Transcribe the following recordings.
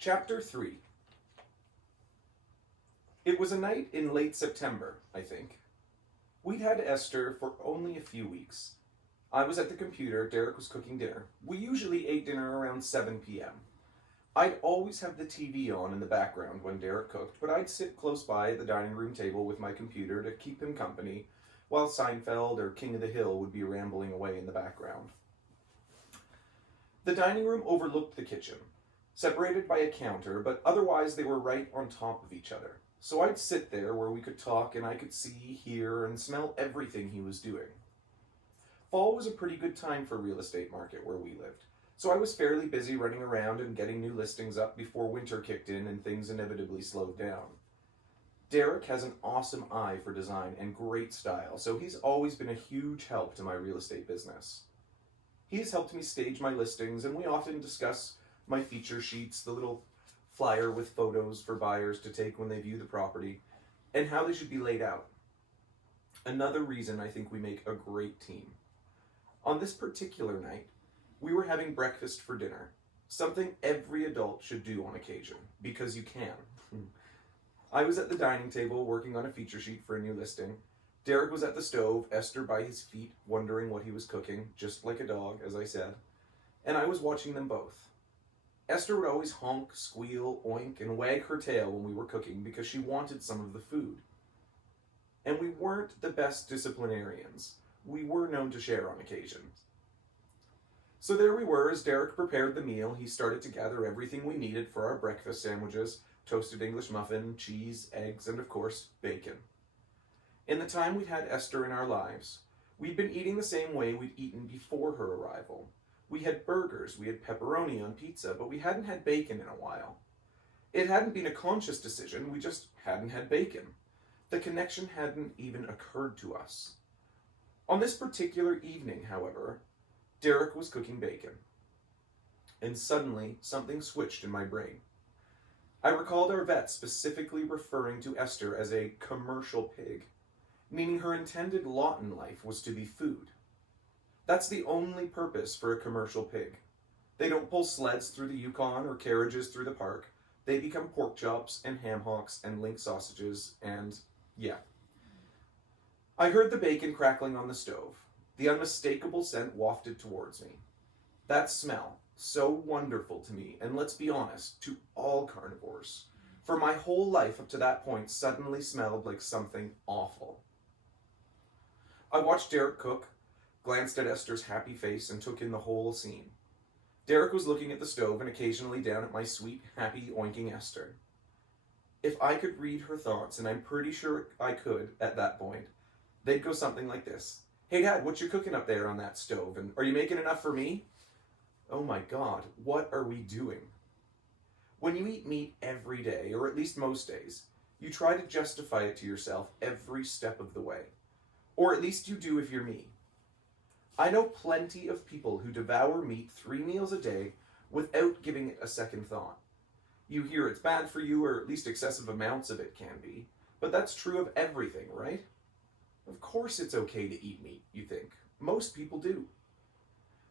Chapter 3. It was a night in late September, I think. We'd had Esther for only a few weeks. I was at the computer, Derek was cooking dinner. We usually ate dinner around 7 p.m. I'd always have the TV on in the background when Derek cooked, but I'd sit close by at the dining room table with my computer to keep him company, while Seinfeld or King of the Hill would be rambling away in the background. The dining room overlooked the kitchen, separated by a counter, but otherwise they were right on top of each other. So I'd sit there where we could talk and I could see, hear, and smell everything he was doing. Fall was a pretty good time for real estate market where we lived, so I was fairly busy running around and getting new listings up before winter kicked in and things inevitably slowed down. Derek has an awesome eye for design and great style, so he's always been a huge help to my real estate business. He has helped me stage my listings, and we often discuss my feature sheets, the little flyer with photos for buyers to take when they view the property, and how they should be laid out. Another reason I think we make a great team. On this particular night, we were having breakfast for dinner, something every adult should do on occasion, because you can. I was at the dining table working on a feature sheet for a new listing. Derek was at the stove, Esther by his feet, wondering what he was cooking, just like a dog, as I said, and I was watching them both. Esther would always honk, squeal, oink, and wag her tail when we were cooking because she wanted some of the food. And we weren't the best disciplinarians. We were known to share on occasions. So there we were as Derek prepared the meal. He started to gather everything we needed for our breakfast sandwiches, toasted English muffin, cheese, eggs, and of course, bacon. In the time we'd had Esther in our lives, we'd been eating the same way we'd eaten before her arrival. We had burgers, we had pepperoni on pizza, but we hadn't had bacon in a while. It hadn't been a conscious decision, we just hadn't had bacon. The connection hadn't even occurred to us. On this particular evening, however, Derek was cooking bacon. And suddenly, something switched in my brain. I recalled our vet specifically referring to Esther as a commercial pig, meaning her intended lot in life was to be food. That's the only purpose for a commercial pig. They don't pull sleds through the Yukon or carriages through the park. They become pork chops and ham hocks and link sausages and, yeah. I heard the bacon crackling on the stove. The unmistakable scent wafted towards me. That smell, so wonderful to me, and let's be honest, to all carnivores, for my whole life up to that point suddenly smelled like something awful. I watched Derek cook, glanced at Esther's happy face, and took in the whole scene. Derek was looking at the stove and occasionally down at my sweet, happy, oinking Esther. If I could read her thoughts, and I'm pretty sure I could at that point, they'd go something like this. Hey Dad, what you cooking up there on that stove? And are you making enough for me? Oh my God, what are we doing? When you eat meat every day, or at least most days, you try to justify it to yourself every step of the way. Or at least you do if you're me. I know plenty of people who devour meat 3 meals a day without giving it a second thought. You hear it's bad for you, or at least excessive amounts of it can be, but that's true of everything, right? Of course it's okay to eat meat, you think. Most people do.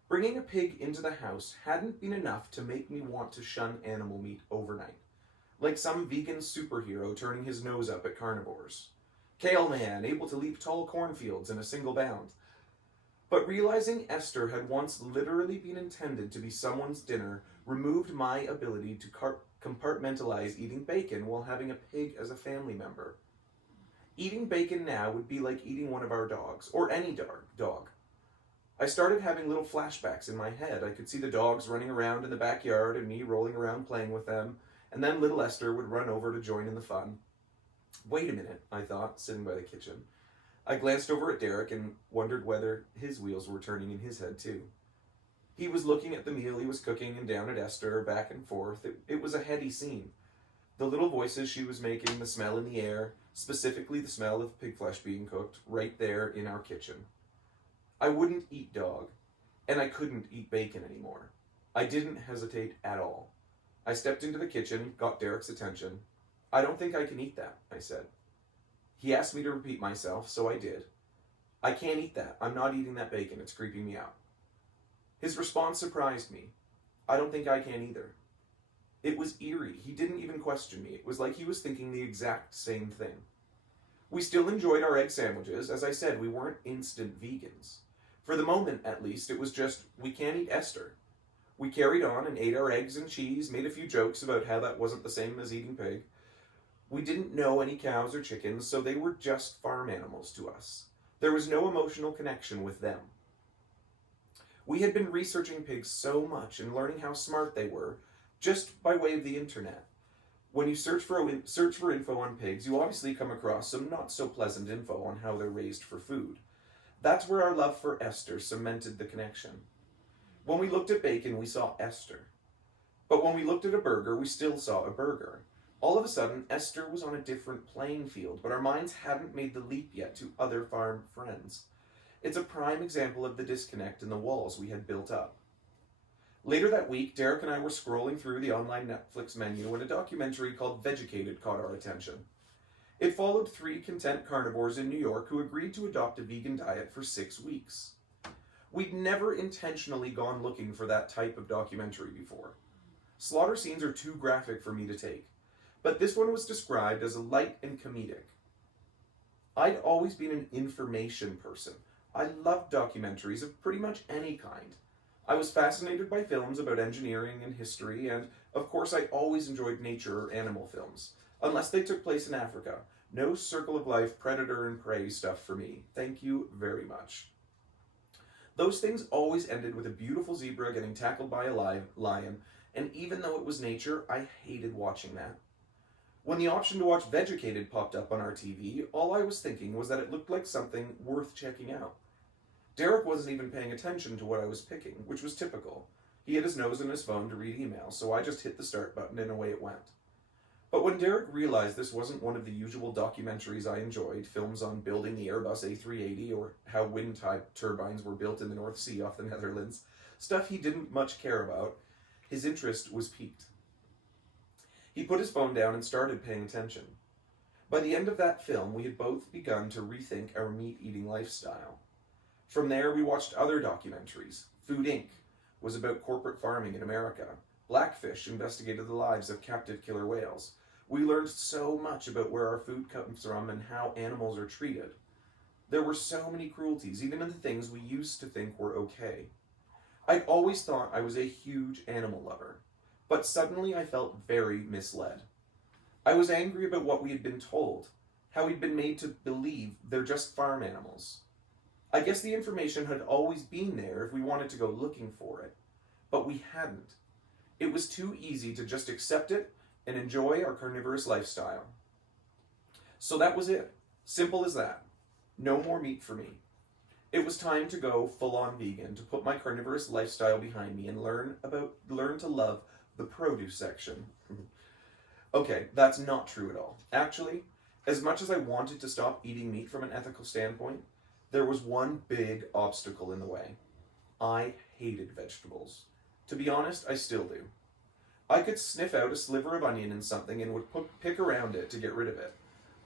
Bringing a pig into the house hadn't been enough to make me want to shun animal meat overnight, like some vegan superhero turning his nose up at carnivores. Kale man, able to leap tall cornfields in a single bound. But realizing Esther had once literally been intended to be someone's dinner removed my ability to compartmentalize eating bacon while having a pig as a family member. Eating bacon now would be like eating one of our dogs, or any dog. I started having little flashbacks in my head. I could see the dogs running around in the backyard and me rolling around playing with them, and then little Esther would run over to join in the fun. Wait a minute, I thought, sitting by the kitchen. I glanced over at Derek and wondered whether his wheels were turning in his head too. He was looking at the meal he was cooking and down at Esther, back and forth. It was a heady scene. The little voices she was making, the smell in the air, specifically the smell of pig flesh being cooked, right there in our kitchen. I wouldn't eat dog, and I couldn't eat bacon anymore. I didn't hesitate at all. I stepped into the kitchen, got Derek's attention. I don't think I can eat that, I said. He asked me to repeat myself, so I did. I can't eat that. I'm not eating that bacon. It's creeping me out. His response surprised me. I don't think I can either. It was eerie. He didn't even question me. It was like he was thinking the exact same thing. We still enjoyed our egg sandwiches. As I said, we weren't instant vegans. For the moment, at least, it was just, we can't eat Esther. We carried on and ate our eggs and cheese, made a few jokes about how that wasn't the same as eating pig. We didn't know any cows or chickens, so they were just farm animals to us. There was no emotional connection with them. We had been researching pigs so much and learning how smart they were, just by way of the internet. When you search for info on pigs, you obviously come across some not so pleasant info on how they're raised for food. That's where our love for Esther cemented the connection. When we looked at bacon, we saw Esther. But when we looked at a burger, we still saw a burger. All of a sudden, Esther was on a different playing field, but our minds hadn't made the leap yet to other farm friends. It's a prime example of the disconnect in the walls we had built up. Later that week, Derek and I were scrolling through the online Netflix menu when a documentary called Vegucated caught our attention. It followed 3 content carnivores in New York who agreed to adopt a vegan diet for 6 weeks. We'd never intentionally gone looking for that type of documentary before. Slaughter scenes are too graphic for me to take, but this one was described as light and comedic. I'd always been an information person. I loved documentaries of pretty much any kind. I was fascinated by films about engineering and history, and of course I always enjoyed nature or animal films, unless they took place in Africa. No circle of life, predator and prey stuff for me. Thank you very much. Those things always ended with a beautiful zebra getting tackled by a lion, and even though it was nature, I hated watching that. When the option to watch Vegucated popped up on our TV, all I was thinking was that it looked like something worth checking out. Derek wasn't even paying attention to what I was picking, which was typical. He had his nose in his phone to read emails, so I just hit the start button and away it went. But when Derek realized this wasn't one of the usual documentaries I enjoyed, films on building the Airbus A380 or how wind turbines were built in the North Sea off the Netherlands, stuff he didn't much care about, his interest was piqued. He put his phone down and started paying attention. By the end of that film, we had both begun to rethink our meat-eating lifestyle. From there, we watched other documentaries. Food Inc. was about corporate farming in America. Blackfish investigated the lives of captive killer whales. We learned so much about where our food comes from and how animals are treated. There were so many cruelties, even in the things we used to think were okay. I'd always thought I was a huge animal lover, but suddenly I felt very misled. I was angry about what we had been told, how we'd been made to believe they're just farm animals. I guess the information had always been there if we wanted to go looking for it, but we hadn't. It was too easy to just accept it and enjoy our carnivorous lifestyle. So that was it. Simple as that. No more meat for me. It was time to go full-on vegan, to put my carnivorous lifestyle behind me and learn to love the produce section. Okay, that's not true at all. Actually, as much as I wanted to stop eating meat from an ethical standpoint, there was one big obstacle in the way. I hated vegetables. To be honest, I still do. I could sniff out a sliver of onion in something and would pick around it to get rid of it.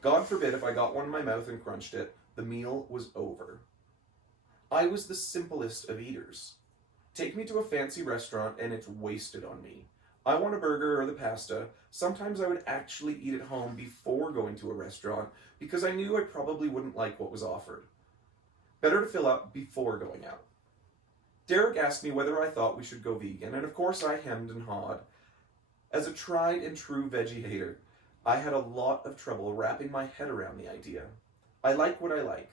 God forbid if I got one in my mouth and crunched it, the meal was over. I was the simplest of eaters. Take me to a fancy restaurant and it's wasted on me. I want a burger or the pasta. Sometimes I would actually eat at home before going to a restaurant because I knew I probably wouldn't like what was offered. Better to fill up before going out. Derek asked me whether I thought we should go vegan, and of course I hemmed and hawed. As a tried and true veggie hater, I had a lot of trouble wrapping my head around the idea. I like what I like.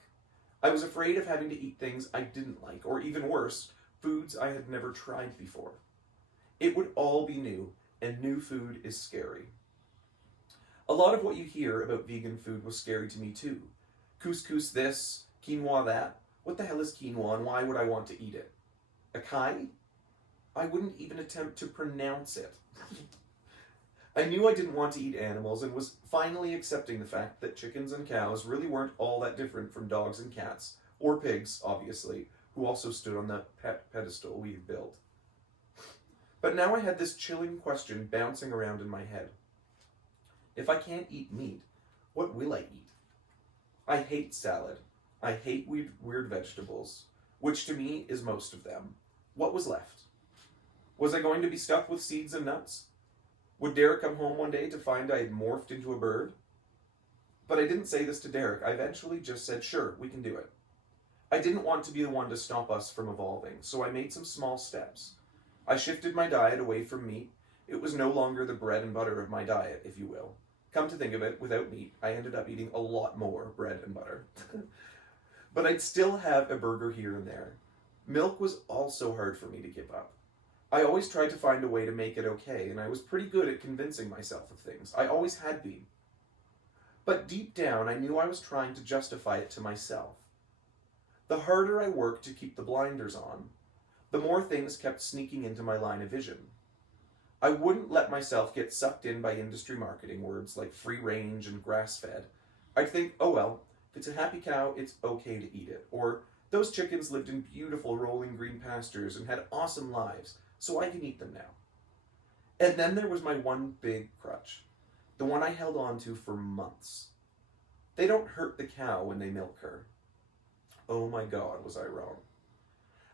I was afraid of having to eat things I didn't like, or even worse, foods I had never tried before. It would all be new, and new food is scary. A lot of what you hear about vegan food was scary to me too. Couscous this, quinoa that. What the hell is quinoa and why would I want to eat it? Acai? I wouldn't even attempt to pronounce it. I knew I didn't want to eat animals and was finally accepting the fact that chickens and cows really weren't all that different from dogs and cats, or pigs, obviously, who also stood on the pet pedestal we had built. But now I had this chilling question bouncing around in my head. If I can't eat meat, what will I eat? I hate salad. I hate weird vegetables, which to me is most of them. What was left? Was I going to be stuck with seeds and nuts? Would Derek come home one day to find I had morphed into a bird? But I didn't say this to Derek. I eventually just said, sure, we can do it. I didn't want to be the one to stop us from evolving, so I made some small steps. I shifted my diet away from meat. It was no longer the bread and butter of my diet, if you will. Come to think of it, without meat, I ended up eating a lot more bread and butter. But I'd still have a burger here and there. Milk was also hard for me to give up. I always tried to find a way to make it okay, and I was pretty good at convincing myself of things. I always had been. But deep down, I knew I was trying to justify it to myself. The harder I worked to keep the blinders on, the more things kept sneaking into my line of vision. I wouldn't let myself get sucked in by industry marketing words like free range and grass-fed. I'd think, oh well, if it's a happy cow, it's okay to eat it. Or, those chickens lived in beautiful rolling green pastures and had awesome lives, so I can eat them now. And then there was my one big crutch, the one I held on to for months. They don't hurt the cow when they milk her. Oh my God, was I wrong.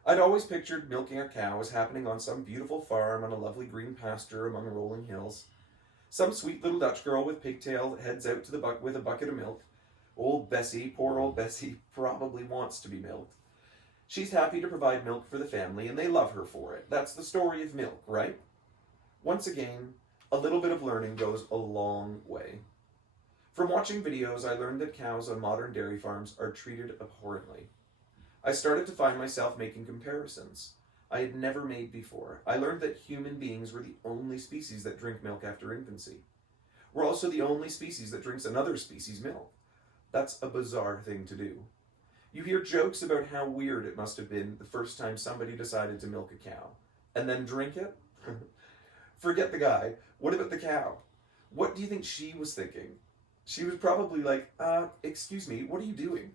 I'd always pictured milking a cow as happening on some beautiful farm on a lovely green pasture among rolling hills. Some sweet little Dutch girl with pigtail heads out to the with a bucket of milk. Old Bessie, poor old Bessie, probably wants to be milked. She's happy to provide milk for the family, and they love her for it. That's the story of milk, right? Once again, a little bit of learning goes a long way. From watching videos, I learned that cows on modern dairy farms are treated abhorrently. I started to find myself making comparisons I had never made before. I learned that human beings were the only species that drink milk after infancy. We're also the only species that drinks another species' milk. That's a bizarre thing to do. You hear jokes about how weird it must have been the first time somebody decided to milk a cow, and then drink it? Forget the guy. What about the cow? What do you think she was thinking? She was probably like, excuse me, what are you doing?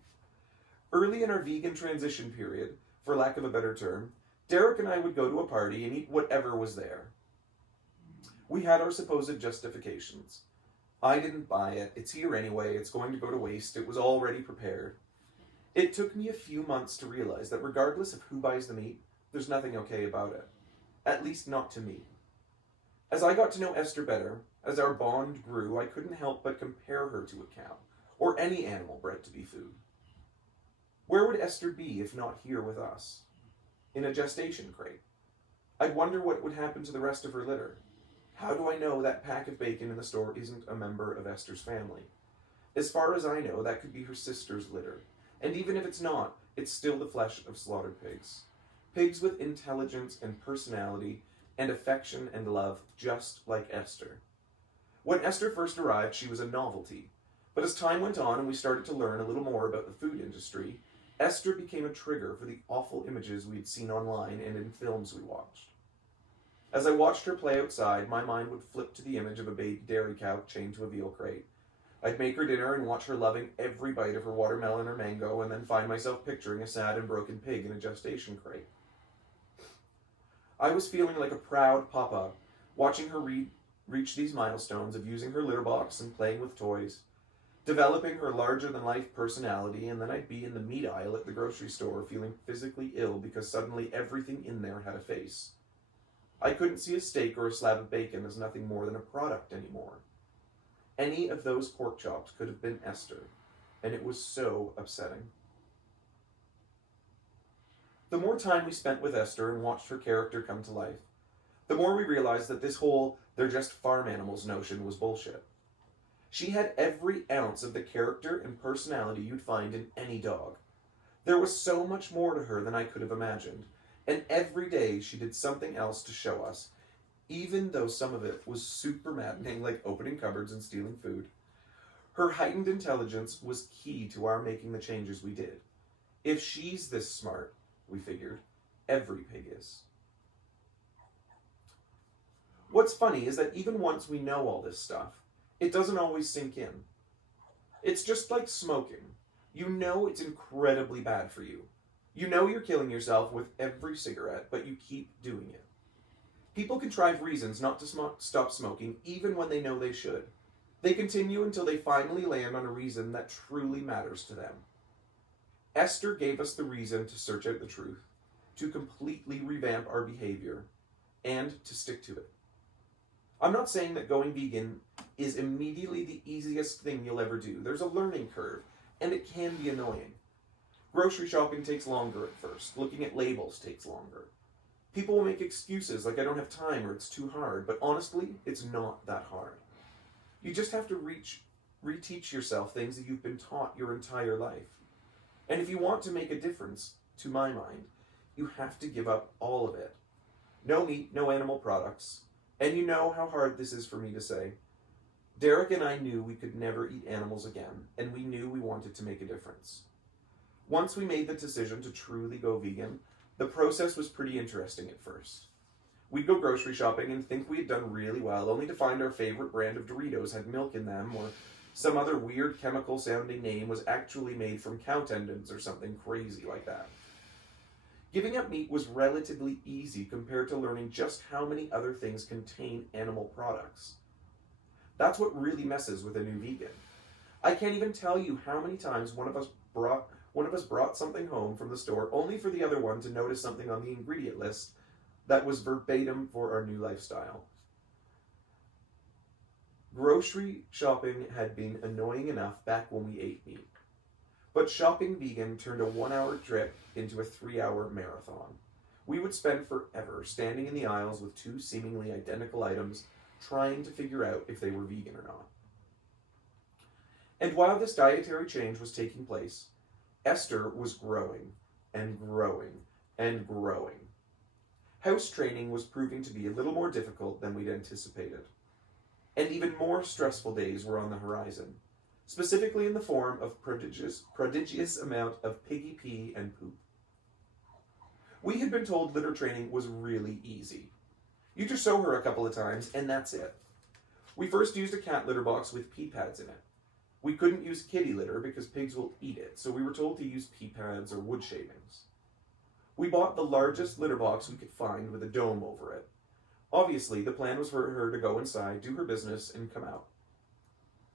Early in our vegan transition period, for lack of a better term, Derek and I would go to a party and eat whatever was there. We had our supposed justifications. I didn't buy it. It's here anyway. It's going to go to waste. It was already prepared. It took me a few months to realize that regardless of who buys the meat, there's nothing okay about it. At least not to me. As I got to know Esther better, as our bond grew, I couldn't help but compare her to a cow, or any animal bred to be food. Where would Esther be if not here with us? In a gestation crate. I'd wonder what would happen to the rest of her litter. How do I know that pack of bacon in the store isn't a member of Esther's family? As far as I know, that could be her sister's litter. And even if it's not, it's still the flesh of slaughtered pigs. Pigs with intelligence and personality and affection and love, just like Esther. When Esther first arrived, she was a novelty. But as time went on and we started to learn a little more about the food industry, Esther became a trigger for the awful images we'd seen online and in films we watched. As I watched her play outside, my mind would flip to the image of a baby dairy cow chained to a veal crate. I'd make her dinner and watch her loving every bite of her watermelon or mango, and then find myself picturing a sad and broken pig in a gestation crate. I was feeling like a proud papa, watching her reach these milestones of using her litter box and playing with toys, developing her larger-than-life personality, and then I'd be in the meat aisle at the grocery store feeling physically ill because suddenly everything in there had a face. I couldn't see a steak or a slab of bacon as nothing more than a product anymore. Any of those pork chops could have been Esther, and it was so upsetting. The more time we spent with Esther and watched her character come to life, the more we realized that this whole "they're just farm animals" notion was bullshit. She had every ounce of the character and personality you'd find in any dog. There was so much more to her than I could have imagined, and every day she did something else to show us, even though some of it was super maddening, like opening cupboards and stealing food. Her heightened intelligence was key to our making the changes we did. If she's this smart, we figured, every pig is. What's funny is that even once we know all this stuff, it doesn't always sink in. It's just like smoking. You know it's incredibly bad for you. You know you're killing yourself with every cigarette, but you keep doing it. People contrive reasons not to stop smoking even when they know they should. They continue until they finally land on a reason that truly matters to them. Esther gave us the reason to search out the truth, to completely revamp our behavior, and to stick to it. I'm not saying that going vegan is immediately the easiest thing you'll ever do. There's a learning curve, and it can be annoying. Grocery shopping takes longer at first. Looking at labels takes longer. People will make excuses like I don't have time or it's too hard, but honestly, it's not that hard. You just have to reteach yourself things that you've been taught your entire life. And if you want to make a difference, to my mind, you have to give up all of it. No meat, no animal products. And you know how hard this is for me to say. Derek and I knew we could never eat animals again, and we knew we wanted to make a difference. Once we made the decision to truly go vegan, the process was pretty interesting at first. We'd go grocery shopping and think we had done really well, only to find our favorite brand of Doritos had milk in them, or some other weird chemical-sounding name was actually made from cow tendons or something crazy like that. Giving up meat was relatively easy compared to learning just how many other things contain animal products. That's what really messes with a new vegan. I can't even tell you how many times one of us brought something home from the store only for the other one to notice something on the ingredient list that was verbatim for our new lifestyle. Grocery shopping had been annoying enough back when we ate meat. But shopping vegan turned a 1-hour trip into a 3-hour marathon. We would spend forever standing in the aisles with two seemingly identical items, trying to figure out if they were vegan or not. And while this dietary change was taking place, Esther was growing and growing and growing. House training was proving to be a little more difficult than we'd anticipated. And even more stressful days were on the horizon, specifically in the form of prodigious amount of piggy pee and poop. We had been told litter training was really easy. You just show her a couple of times and that's it. We first used a cat litter box with pee pads in it. We couldn't use kitty litter because pigs will eat it, so we were told to use pee pads or wood shavings. We bought the largest litter box we could find with a dome over it. Obviously, the plan was for her to go inside, do her business, and come out.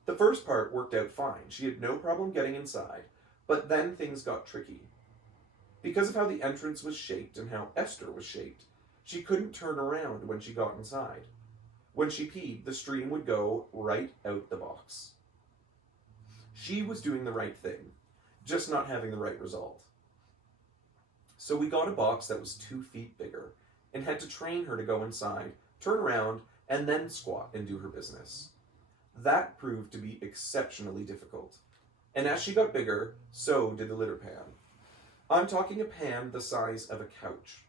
The first part worked out fine. She had no problem getting inside, but then things got tricky. Because of how the entrance was shaped and how Esther was shaped, she couldn't turn around when she got inside. When she peed, the stream would go right out the box. She was doing the right thing, just not having the right result. So we got a box that was 2 feet bigger and had to train her to go inside, turn around, and then squat and do her business. That proved to be exceptionally difficult. And as she got bigger, so did the litter pan. I'm talking a pan the size of a couch.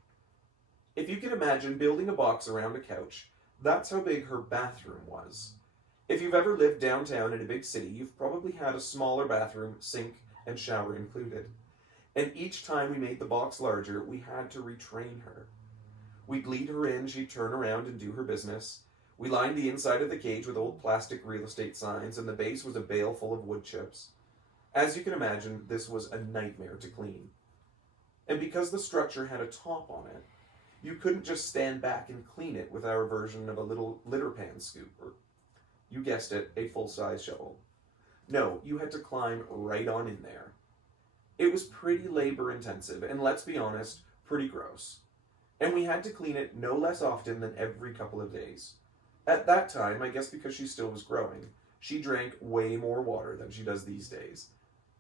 If you can imagine building a box around a couch, that's how big her bathroom was. If you've ever lived downtown in a big city, you've probably had a smaller bathroom, sink, and shower included. And each time we made the box larger, we had to retrain her. We'd lead her in, she'd turn around and do her business. We lined the inside of the cage with old plastic real estate signs, and the base was a bale full of wood chips. As you can imagine, this was a nightmare to clean. And because the structure had a top on it, you couldn't just stand back and clean it with our version of a little litter pan scoop, or, you guessed it, a full-size shovel. No, you had to climb right on in there. It was pretty labor-intensive, and let's be honest, pretty gross. And we had to clean it no less often than every couple of days. At that time, I guess because she still was growing, she drank way more water than she does these days.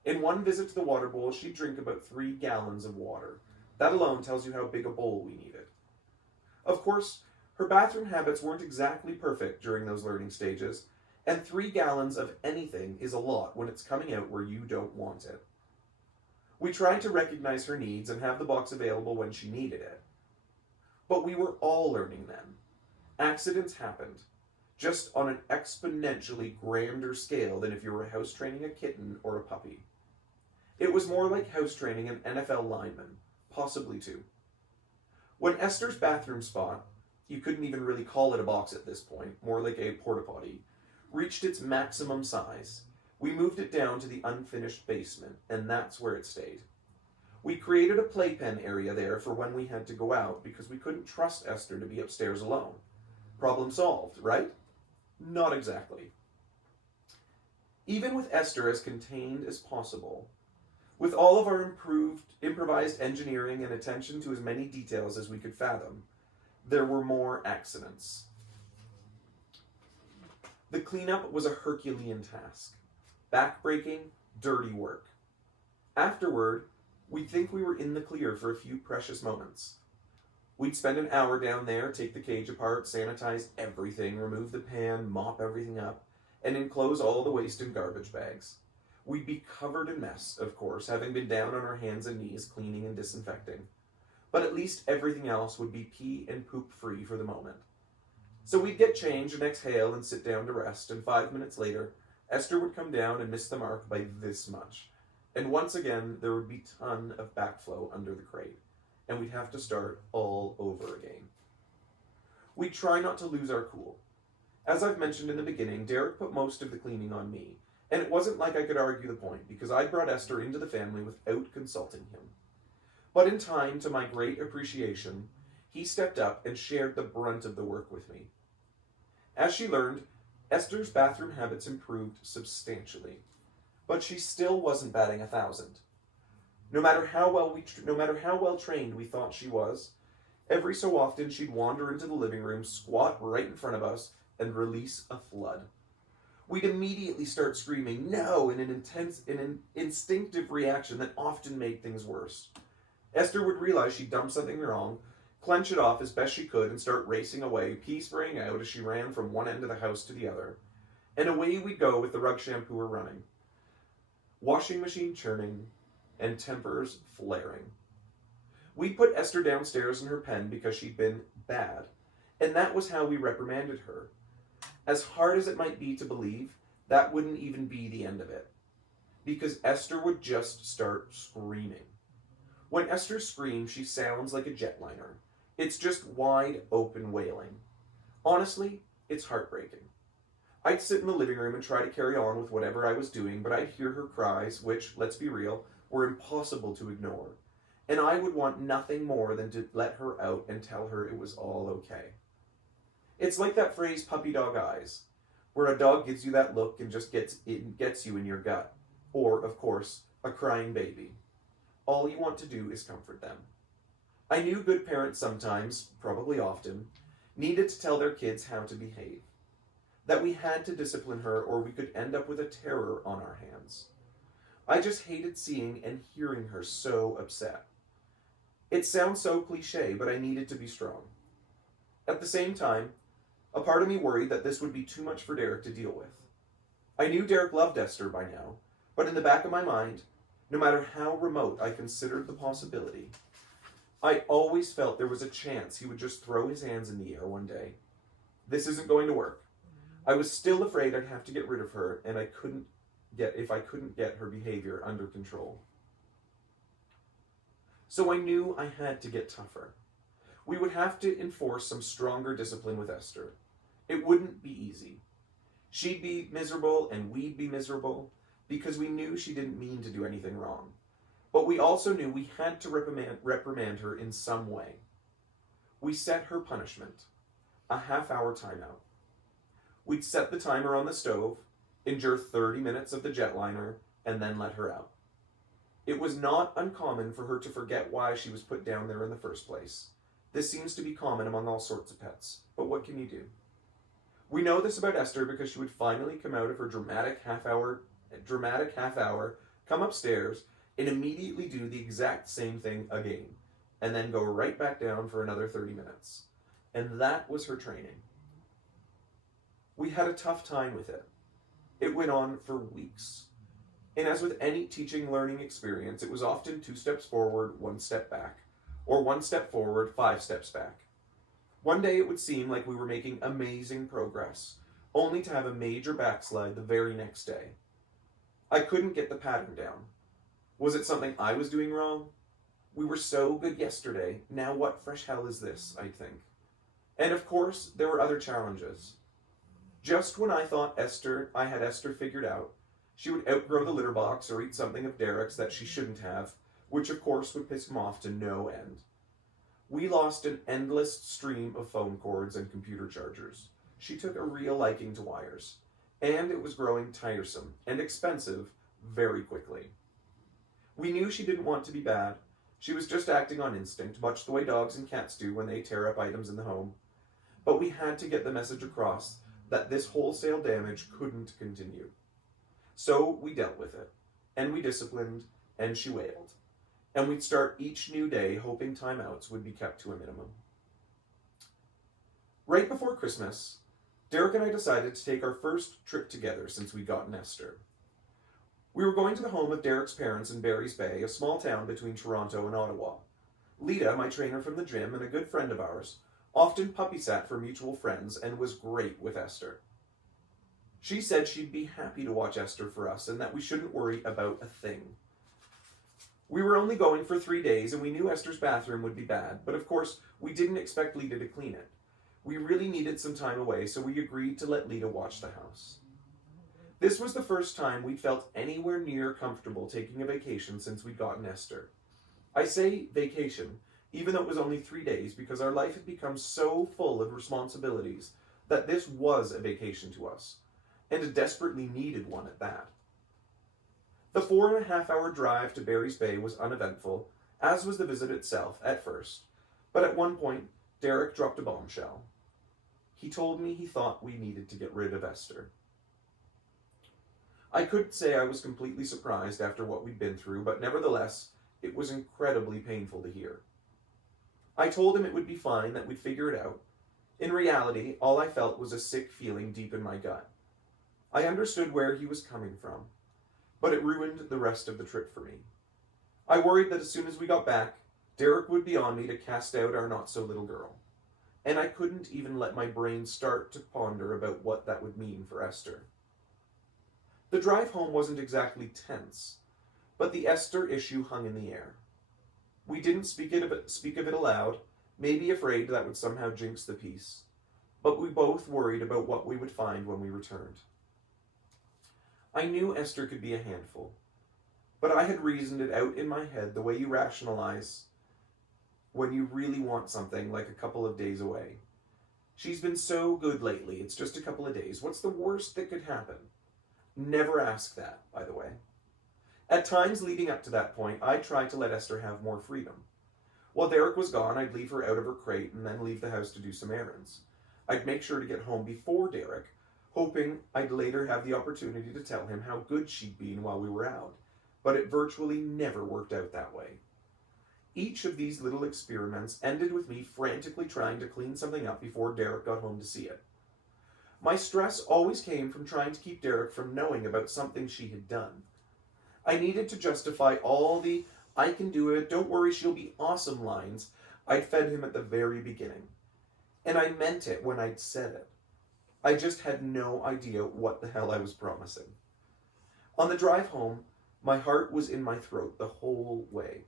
In one visit to the water bowl, she'd drink about 3 gallons of water. That alone tells you how big a bowl we needed. Of course, her bathroom habits weren't exactly perfect during those learning stages, and 3 gallons of anything is a lot when it's coming out where you don't want it. We tried to recognize her needs and have the box available when she needed it. But we were all learning then. Accidents happened, just on an exponentially grander scale than if you were house training a kitten or a puppy. It was more like house training an NFL lineman, possibly 2. When Esther's bathroom spot, you couldn't even really call it a box at this point, more like a porta potty, reached its maximum size, we moved it down to the unfinished basement, and that's where it stayed. We created a playpen area there for when we had to go out because we couldn't trust Esther to be upstairs alone. Problem solved, right? Not exactly. Even with Esther as contained as possible, with all of our improvised engineering and attention to as many details as we could fathom, there were more accidents. The cleanup was a Herculean task. Back-breaking, dirty work. Afterward, we'd think we were in the clear for a few precious moments. We'd spend an hour down there, take the cage apart, sanitize everything, remove the pan, mop everything up, and enclose all the waste in garbage bags. We'd be covered in mess, of course, having been down on our hands and knees cleaning and disinfecting. But at least everything else would be pee and poop free for the moment. So we'd get changed and exhale and sit down to rest, and 5 minutes later, Esther would come down and miss the mark by this much. And once again, there would be a ton of backflow under the crate, and we'd have to start all over again. We'd try not to lose our cool. As I've mentioned in the beginning, Derek put most of the cleaning on me, and it wasn't like I could argue the point, because I brought Esther into the family without consulting him. But in time, to my great appreciation, he stepped up and shared the brunt of the work with me. As she learned, Esther's bathroom habits improved substantially, but she still wasn't batting 1,000. No matter how well trained we thought she was, every so often she'd wander into the living room, squat right in front of us, and release a flood. We'd immediately start screaming "no" in an instinctive reaction that often made things worse. Esther would realize she'd done something wrong, clench it off as best she could, and start racing away, pee spraying out as she ran from one end of the house to the other. And away we'd go with the rug shampooer running, washing machine churning, and tempers flaring. We'd put Esther downstairs in her pen because she'd been bad, and that was how we reprimanded her. As hard as it might be to believe, that wouldn't even be the end of it, because Esther would just start screaming. When Esther screams, she sounds like a jetliner. It's just wide open wailing. Honestly, it's heartbreaking. I'd sit in the living room and try to carry on with whatever I was doing, but I'd hear her cries, which, let's be real, were impossible to ignore. And I would want nothing more than to let her out and tell her it was all okay. It's like that phrase, puppy dog eyes, where a dog gives you that look and just gets you in your gut. Or, of course, a crying baby. All you want to do is comfort them. I knew good parents sometimes, probably often, needed to tell their kids how to behave. That we had to discipline her or we could end up with a terror on our hands. I just hated seeing and hearing her so upset. It sounds so cliche, but I needed to be strong. At the same time, a part of me worried that this would be too much for Derek to deal with. I knew Derek loved Esther by now, but in the back of my mind, no matter how remote I considered the possibility, I always felt there was a chance he would just throw his hands in the air one day. This isn't going to work. I was still afraid I'd have to get rid of her, and I couldn't get her behavior under control. So I knew I had to get tougher. We would have to enforce some stronger discipline with Esther. It wouldn't be easy. She'd be miserable and we'd be miserable because we knew she didn't mean to do anything wrong. But we also knew we had to reprimand her in some way. We set her punishment, a half-hour timeout. We'd set the timer on the stove, endure 30 minutes of the jetliner, and then let her out. It was not uncommon for her to forget why she was put down there in the first place. This seems to be common among all sorts of pets, but what can you do? We know this about Esther because she would finally come out of her dramatic half hour, come upstairs, and immediately do the exact same thing again, and then go right back down for another 30 minutes. And that was her training. We had a tough time with it. It went on for weeks. And as with any teaching learning experience, it was often 2 steps forward, 1 step back, or 1 step forward, 5 steps back. One day it would seem like we were making amazing progress, only to have a major backslide the very next day. I couldn't get the pattern down. Was it something I was doing wrong? We were so good yesterday, now what fresh hell is this, I'd think. And of course, there were other challenges. Just when I thought I had Esther figured out, she would outgrow the litter box or eat something of Derek's that she shouldn't have, which of course would piss him off to no end. We lost an endless stream of phone cords and computer chargers. She took a real liking to wires, and it was growing tiresome and expensive very quickly. We knew she didn't want to be bad. She was just acting on instinct, much the way dogs and cats do when they tear up items in the home. But we had to get the message across that this wholesale damage couldn't continue. So we dealt with it, and we disciplined, and she wailed. And we'd start each new day hoping timeouts would be kept to a minimum. Right before Christmas, Derek and I decided to take our first trip together since we'd gotten Esther. We were going to the home of Derek's parents in Barry's Bay, a small town between Toronto and Ottawa. Lita, my trainer from the gym and a good friend of ours, often puppy sat for mutual friends and was great with Esther. She said she'd be happy to watch Esther for us and that we shouldn't worry about a thing. We were only going for 3 days and we knew Esther's bathroom would be bad, but of course we didn't expect Lita to clean it. We really needed some time away, so we agreed to let Lita watch the house. This was the first time we'd felt anywhere near comfortable taking a vacation since we'd gotten Esther. I say vacation, even though it was only 3 days, because our life had become so full of responsibilities that this was a vacation to us, and a desperately needed one at that. The 4.5-hour drive to Barry's Bay was uneventful, as was the visit itself at first, but at one point, Derek dropped a bombshell. He told me he thought we needed to get rid of Esther. I couldn't say I was completely surprised after what we'd been through, but nevertheless, it was incredibly painful to hear. I told him it would be fine, that we'd figure it out. In reality, all I felt was a sick feeling deep in my gut. I understood where he was coming from, but it ruined the rest of the trip for me. I worried that as soon as we got back, Derek would be on me to cast out our not-so-little girl. And I couldn't even let my brain start to ponder about what that would mean for Esther. The drive home wasn't exactly tense, but the Esther issue hung in the air. We didn't speak of it aloud, maybe afraid that would somehow jinx the peace, but we both worried about what we would find when we returned. I knew Esther could be a handful, but I had reasoned it out in my head the way you rationalize when you really want something like a couple of days away. She's been so good lately, it's just a couple of days. What's the worst that could happen? Never ask that, by the way. At times leading up to that point, I tried to let Esther have more freedom. While Derek was gone, I'd leave her out of her crate and then leave the house to do some errands. I'd make sure to get home before Derek, hoping I'd later have the opportunity to tell him how good she'd been while we were out. But it virtually never worked out that way. Each of these little experiments ended with me frantically trying to clean something up before Derek got home to see it. My stress always came from trying to keep Derek from knowing about something she had done. I needed to justify all the "I can do it, don't worry, she'll be awesome" lines I'd fed him at the very beginning. And I meant it when I'd said it. I just had no idea what the hell I was promising. On the drive home, my heart was in my throat the whole way.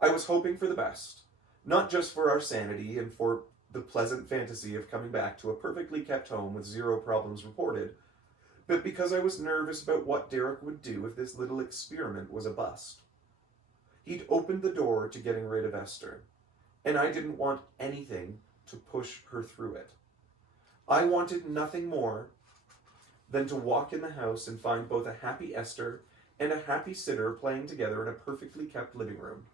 I was hoping for the best, not just for our sanity and for the pleasant fantasy of coming back to a perfectly kept home with 0 problems reported, but because I was nervous about what Derek would do if this little experiment was a bust. He'd opened the door to getting rid of Esther, and I didn't want anything to push her through it. I wanted nothing more than to walk in the house and find both a happy Esther and a happy sitter playing together in a perfectly kept living room.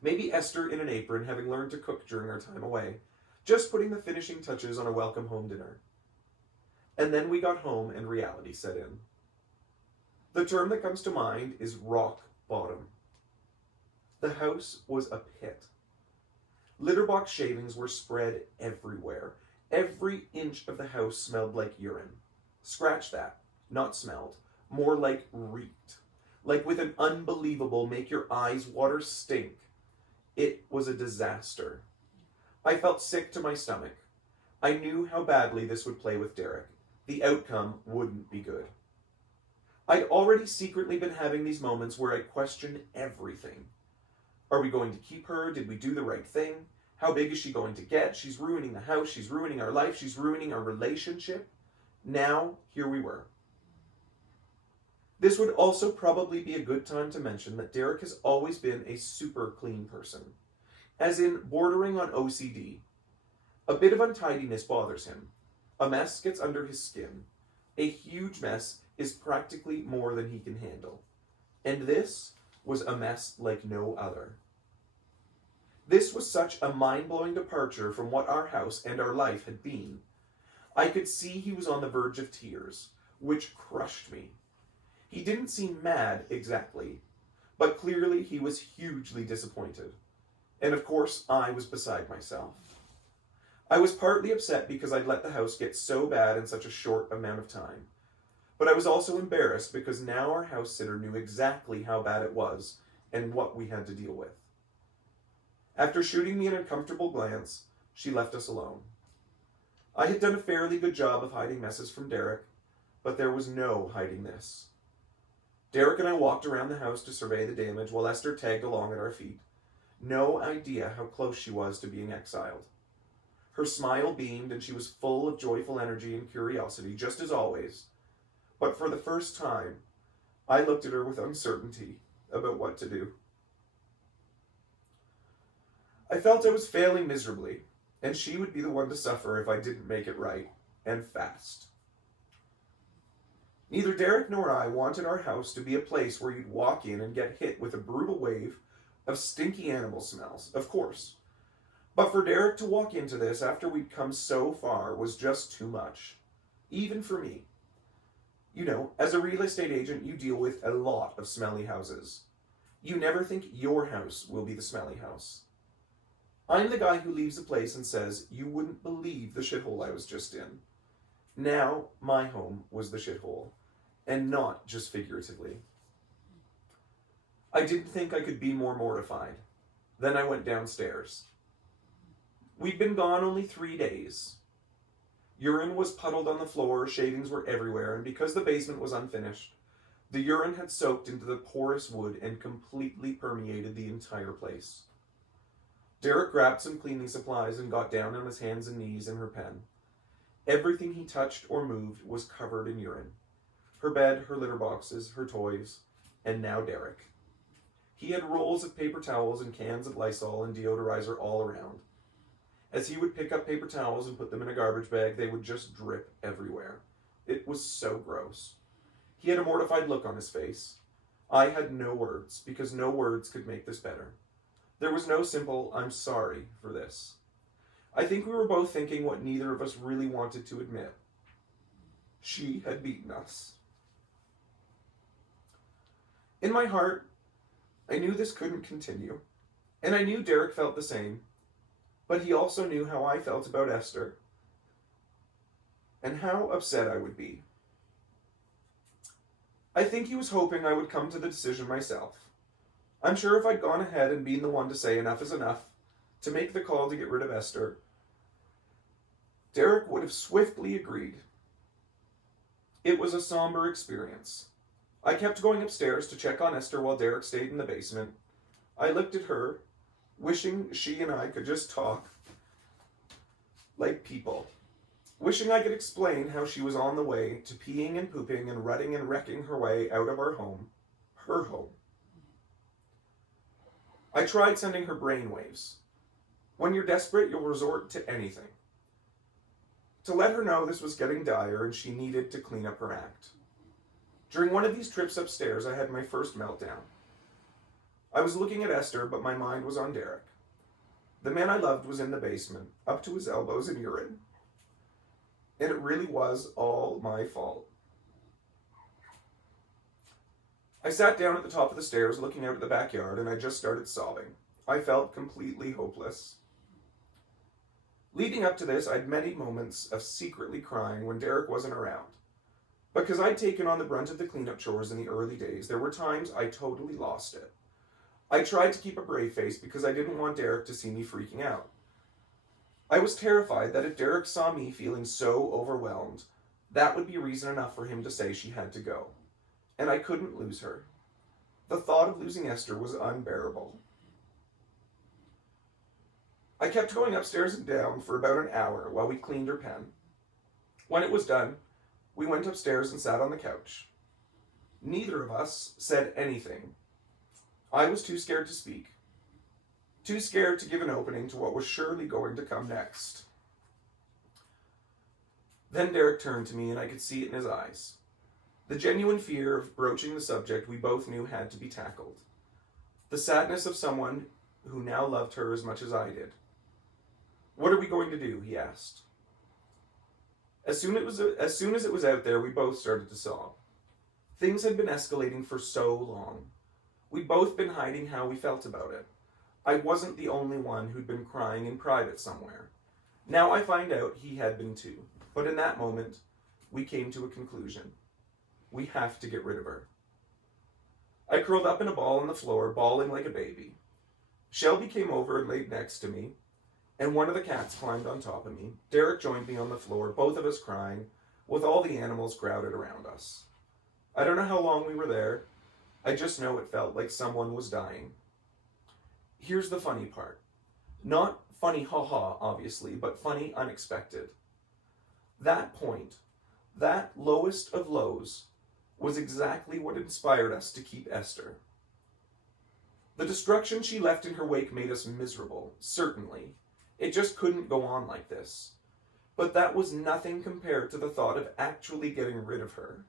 Maybe Esther in an apron, having learned to cook during our time away, just putting the finishing touches on a welcome home dinner. And then we got home and reality set in. The term that comes to mind is rock bottom. The house was a pit. Litter box shavings were spread everywhere. Every inch of the house smelled like urine. Scratch that, not smelled, more like reeked. Like with an unbelievable make your eyes water stink. It was a disaster. I felt sick to my stomach. I knew how badly this would play with Derek. The outcome wouldn't be good. I'd already secretly been having these moments where I questioned everything. Are we going to keep her? Did we do the right thing? How big is she going to get? She's ruining the house. She's ruining our life. She's ruining our relationship. Now, here we were. This would also probably be a good time to mention that Derek has always been a super clean person, as in bordering on OCD. A bit of untidiness bothers him. A mess gets under his skin. A huge mess is practically more than he can handle. And this was a mess like no other. This was such a mind-blowing departure from what our house and our life had been. I could see he was on the verge of tears, which crushed me. He didn't seem mad exactly, but clearly he was hugely disappointed. And of course, I was beside myself. I was partly upset because I'd let the house get so bad in such a short amount of time. But I was also embarrassed because now our house sitter knew exactly how bad it was and what we had to deal with. After shooting me an uncomfortable glance, she left us alone. I had done a fairly good job of hiding messes from Derek, but there was no hiding this. Derek and I walked around the house to survey the damage while Esther tagged along at our feet. No idea how close she was to being exiled. Her smile beamed and she was full of joyful energy and curiosity, just as always. But for the first time, I looked at her with uncertainty about what to do. I felt I was failing miserably, and she would be the one to suffer if I didn't make it right, and fast. Neither Derek nor I wanted our house to be a place where you'd walk in and get hit with a brutal wave of stinky animal smells, of course. But for Derek to walk into this after we'd come so far was just too much, even for me. You know, as a real estate agent, you deal with a lot of smelly houses. You never think your house will be the smelly house. I'm the guy who leaves a place and says, you wouldn't believe the shithole I was just in. Now, my home was the shithole, and not just figuratively. I didn't think I could be more mortified. Then I went downstairs. We'd been gone only 3 days. Urine was puddled on the floor, shavings were everywhere, and because the basement was unfinished, the urine had soaked into the porous wood and completely permeated the entire place. Derek grabbed some cleaning supplies and got down on his hands and knees in her pen. Everything he touched or moved was covered in urine. Her bed, her litter boxes, her toys, and now Derek. He had rolls of paper towels and cans of Lysol and deodorizer all around. As he would pick up paper towels and put them in a garbage bag, they would just drip everywhere. It was so gross. He had a mortified look on his face. I had no words, because no words could make this better. There was no simple, I'm sorry for this. I think we were both thinking what neither of us really wanted to admit. She had beaten us. In my heart, I knew this couldn't continue, and I knew Derek felt the same, but he also knew how I felt about Esther, and how upset I would be. I think he was hoping I would come to the decision myself. I'm sure if I'd gone ahead and been the one to say enough is enough, to make the call to get rid of Esther, Derek would have swiftly agreed. It was a somber experience. I kept going upstairs to check on Esther while Derek stayed in the basement. I looked at her, wishing she and I could just talk like people. Wishing I could explain how she was on the way to peeing and pooping and rutting and wrecking her way out of our home, her home. I tried sending her brainwaves. When you're desperate, you'll resort to anything. To let her know this was getting dire and she needed to clean up her act. During one of these trips upstairs, I had my first meltdown. I was looking at Esther, but my mind was on Derek. The man I loved was in the basement, up to his elbows in urine. And it really was all my fault. I sat down at the top of the stairs looking out at the backyard and I just started sobbing. I felt completely hopeless. Leading up to this, I'd many moments of secretly crying when Derek wasn't around. Because I'd taken on the brunt of the cleanup chores in the early days, there were times I totally lost it. I tried to keep a brave face because I didn't want Derek to see me freaking out. I was terrified that if Derek saw me feeling so overwhelmed, that would be reason enough for him to say she had to go. And I couldn't lose her. The thought of losing Esther was unbearable. I kept going upstairs and down for about an hour while we cleaned her pen. When it was done, we went upstairs and sat on the couch. Neither of us said anything. I was too scared to speak. Too scared to give an opening to what was surely going to come next. Then Derek turned to me and I could see it in his eyes. The genuine fear of broaching the subject we both knew had to be tackled. The sadness of someone who now loved her as much as I did. What are we going to do? He asked. As soon as it was out there, we both started to sob. Things had been escalating for so long. We'd both been hiding how we felt about it. I wasn't the only one who'd been crying in private somewhere. Now I find out he had been too. But in that moment, we came to a conclusion. We have to get rid of her. I curled up in a ball on the floor, bawling like a baby. Shelby came over and laid next to me, and one of the cats climbed on top of me. Derek joined me on the floor, both of us crying, with all the animals crowded around us. I don't know how long we were there. I just know it felt like someone was dying. Here's the funny part. Not funny ha-ha, obviously, but funny unexpected. That point, that lowest of lows, was exactly what inspired us to keep Esther. The destruction she left in her wake made us miserable, certainly. It just couldn't go on like this. But that was nothing compared to the thought of actually getting rid of her.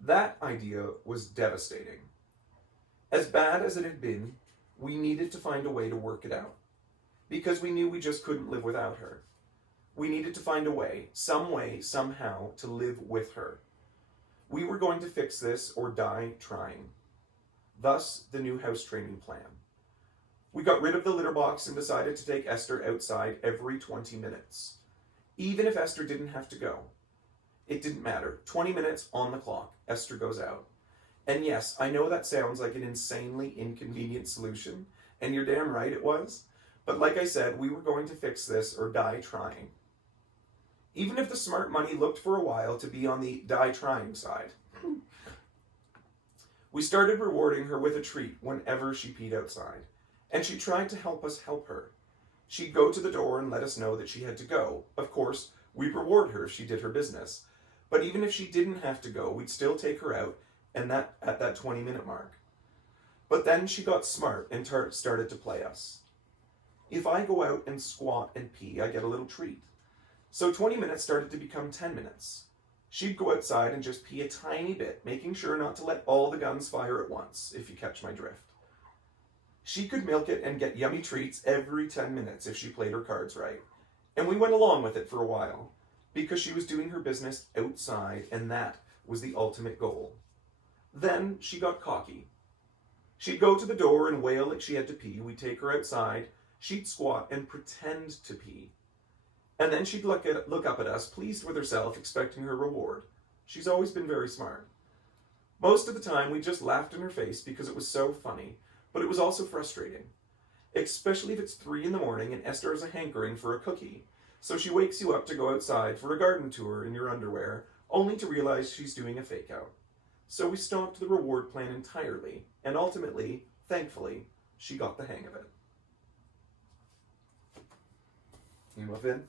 That idea was devastating. As bad as it had been, we needed to find a way to work it out, because we knew we just couldn't live without her. We needed to find a way, somehow, to live with her. We were going to fix this or die trying. Thus, the new house training plan. We got rid of the litter box and decided to take Esther outside every 20 minutes. Even if Esther didn't have to go. It didn't matter. 20 minutes on the clock. Esther goes out. And yes, I know that sounds like an insanely inconvenient solution, and you're damn right it was. But like I said, we were going to fix this or die trying. Even if the smart money looked for a while to be on the die trying side. We started rewarding her with a treat whenever she peed outside, and she tried to help us help her. She'd go to the door and let us know that she had to go. Of course, we'd reward her if she did her business. But even if she didn't have to go, we'd still take her out and at that 20-minute mark. But then she got smart and started to play us. If I go out and squat and pee, I get a little treat. So 20 minutes started to become 10 minutes. She'd go outside and just pee a tiny bit, making sure not to let all the guns fire at once, if you catch my drift. She could milk it and get yummy treats every 10 minutes if she played her cards right. And we went along with it for a while, because she was doing her business outside, and that was the ultimate goal. Then she got cocky. She'd go to the door and wail like she had to pee. We'd take her outside. She'd squat and pretend to pee. And then she'd look up at us, pleased with herself, expecting her reward. She's always been very smart. Most of the time, we just laughed in her face because it was so funny, but it was also frustrating. Especially if it's 3 a.m. and Esther has a hankering for a cookie. So she wakes you up to go outside for a garden tour in your underwear, only to realize she's doing a fake out. So we stopped the reward plan entirely, and ultimately, thankfully, she got the hang of it. You muffin?